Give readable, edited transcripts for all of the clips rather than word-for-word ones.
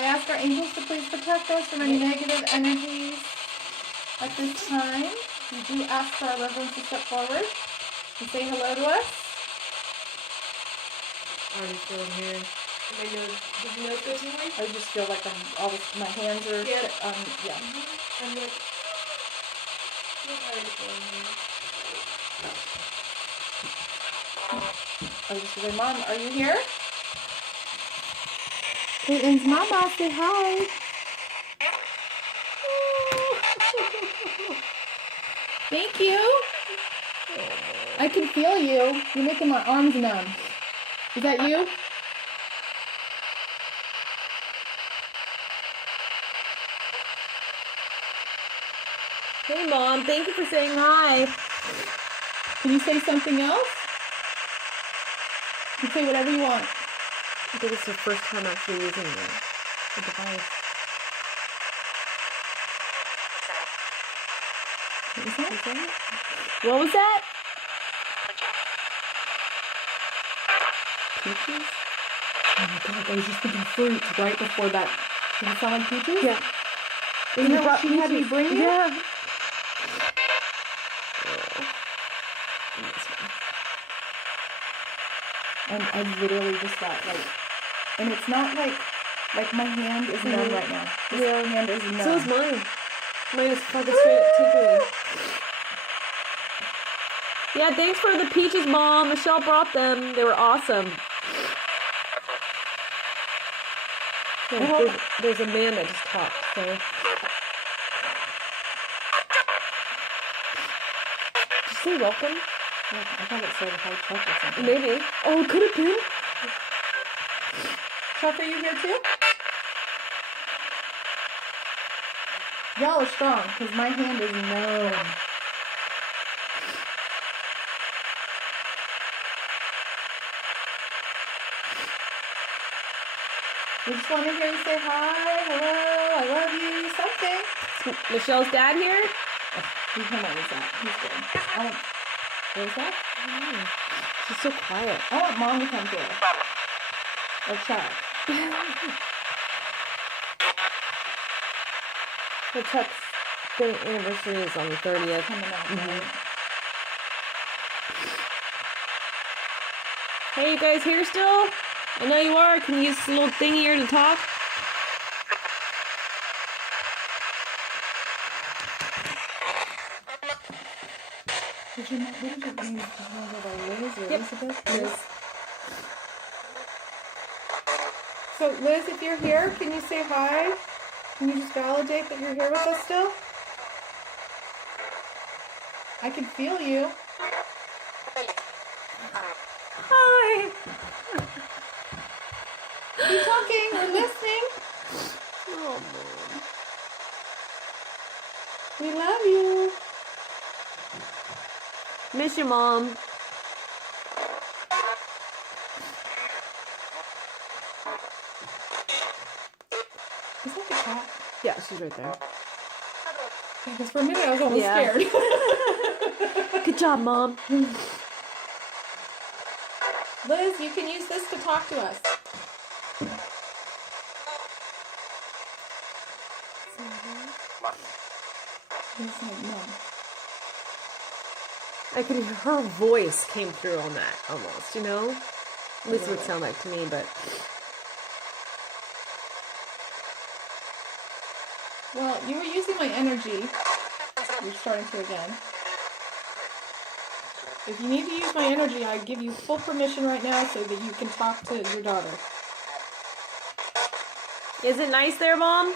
I ask our angels to please protect us from any negative energies at this time. We do ask for our loved ones to step forward and say hello to us. Already feeling here. Did you know it's good tonight? I just feel like my hands are, Yeah. yeah. I'm like, I'm already feeling here. I was just say, Mom, are you here? Caitlin's mama, say hi. Thank you. I can feel you. You're making my arms numb. Is that you? Hey, Mom. Thank you for saying hi. Can you say something else? You can say whatever you want. I think it's the first time actually using the device. What was that? Peaches? Oh my god, I was just thinking fruit right before that. Does it sound like peaches? Yeah. Isn't that what she had me bring you? Yeah. And I literally just got and it's not like my hand is numb right now. This hand is numb. So is mine. Mine is fucking straight up tickling. Yeah, thanks for the peaches, Mom. Michelle brought them. They were awesome. Yeah, there's a man that just talked, so. Did you say welcome? Yeah, I thought it said hi Chuck or something. Maybe. Oh, could have been. Chuck, are you here too? Y'all are strong, because my hand is numb. We just want to hear you say hi, hello, I love you, something. Michelle's dad here? He's home on his that. He's good. What is that? I don't know. She's so quiet. I want Mom to come to us. Or Chuck. Her Chuck's anniversary is on the 30th. Coming up, right? Hey, you guys here still? I know you are. Can you use this little thingy here to talk? What did you mean? Liz or Yep. Elizabeth? Liz. So, Liz, if you're here, can you say hi? Can you just validate that you're here with us still? I can feel you. Hi. Keep talking. We're listening. Oh, Mom. We love you. Miss you, Mom. Is that the cat? Yeah, she's right there. Because for a minute I was almost scared. Good job, Mom. Liz, you can use this to talk to us. It's like, no. I can hear her voice came through on that almost, you know? At least it would sound like to me, but. Well, you were using my energy. You're starting to again. If you need to use my energy, I give you full permission right now so that you can talk to your daughter. Is it nice there, Mom?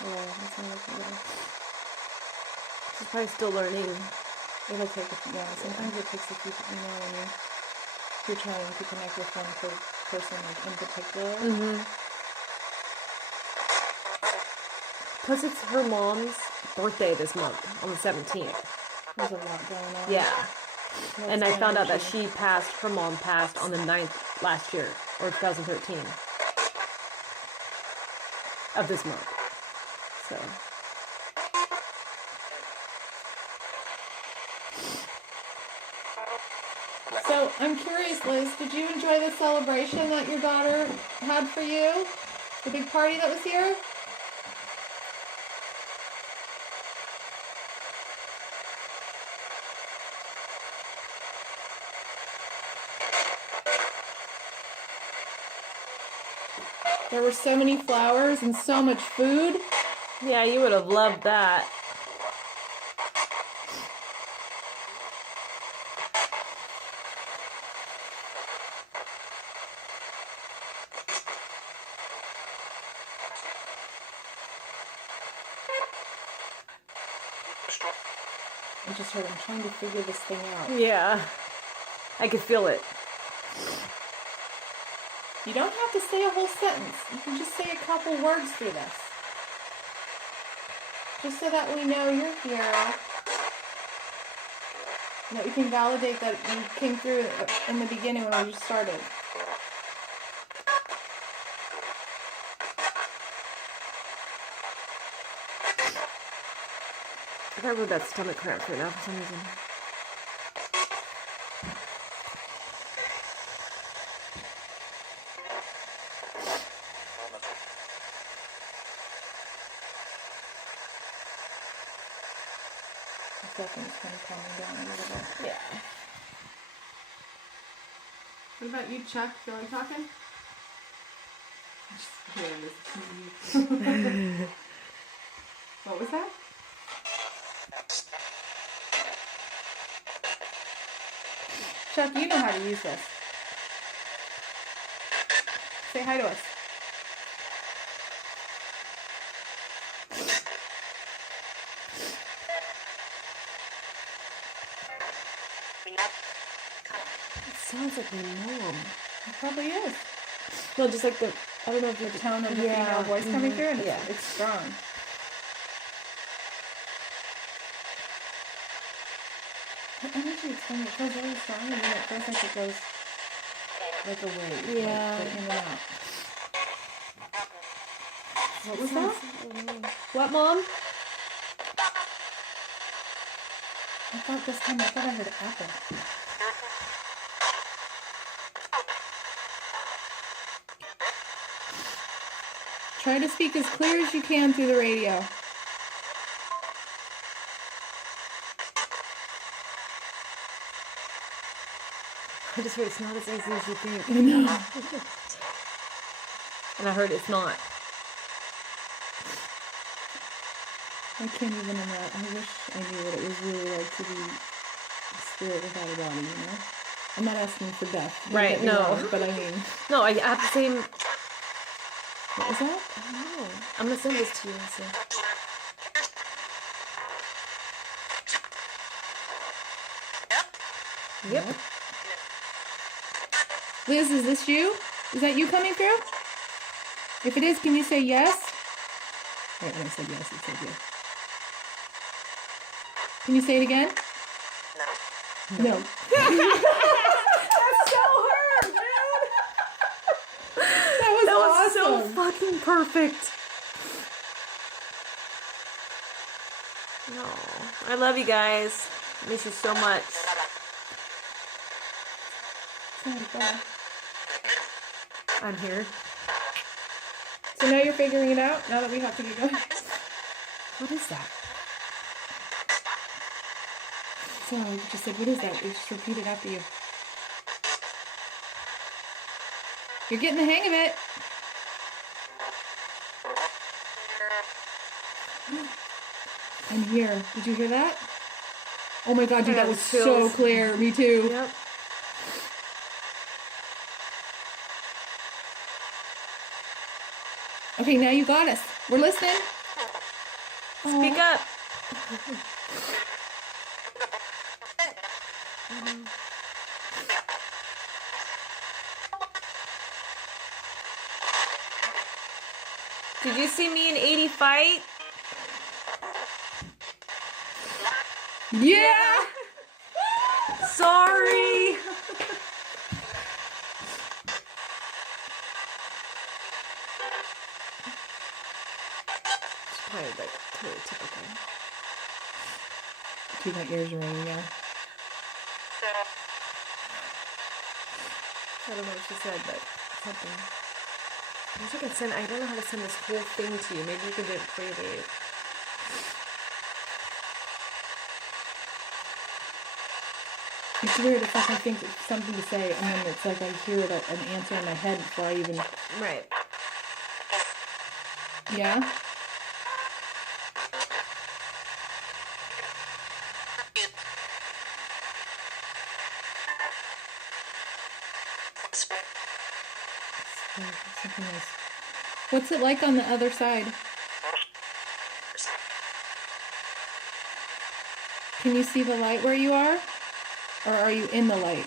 Yeah, that's not okay. She's probably still learning. It'll take sometimes it takes a few, when you're trying to connect with one person like in particular. Mm-hmm. Plus, it's her mom's birthday this month, on the 17th. There's a lot going on. Yeah. Lots And I of found out that energy. her mom passed on the 9th last year, or 2013. Of this month. So. So I'm curious, Liz, did you enjoy the celebration that your daughter had for you? The big party that was here? There were so many flowers and so much food. Yeah, you would have loved that. I just heard I'm trying to figure this thing out. Yeah. I could feel it. You don't have to say a whole sentence. You can just say a couple words through this. Just so that we know you're here. That we can validate that you came through in the beginning when we just started. I got really bad stomach cramps right now for some reason. Definitely kind of calming down a little bit. Yeah. What about you, Chuck? Feel like talking? What was that? Chuck, you know how to use this. Say hi to us. It sounds like my mom. It probably is. Well, just like the, I don't know if The you tone of the Yeah. female voice coming Mhm. through, and Yeah. it's strong. The energy is funny. It feels really strong, and then it feels like it goes like a wave. Yeah. Like in and out. What was Sounds- that? What, Mom? I thought this time, I thought I heard apple. Try to speak as clear as you can through the radio. I just heard it's not as easy as you think. I know. And I heard it's not. I can't even imagine. I wish I knew what it was really like to be a spirit without a body, you know? I'm not asking for death. Don't Right, get me no. wrong, but I mean, No, I have the same. what was that? I don't know. I'm gonna send this to you. So. Yep. Liz, is this you? Is that you coming through? If it is, can you say yes? Right, when I said yes, it said yes. Can you say it again? No. That's so hard, man. That was So awesome. fucking perfect. No, I love you guys. I miss you so much. I'm here. So now you're figuring it out, now that we have to get going? What is that? So you just said, what is that? You just repeat it after you. You're getting the hang of it. I'm here. Did you hear that? Oh my god, dude, I that got was so chills. clear. Me too. Yep. Okay, now you got us. We're listening. Speak up. Did you see me in 80 fight? Yeah! Sorry. She's probably like, Totally typical. Keep my ears ringing now. I don't know what she said, but something. I wish I could send. I don't know how to send this whole thing to you. Maybe you can do it before you leave. It's weird. It's like I think it's something to say, and then it's like I hear an answer in my head before I even. Right. Yeah. Something else. What's it like on the other side? Can you see the light where you are? Or are you in the light?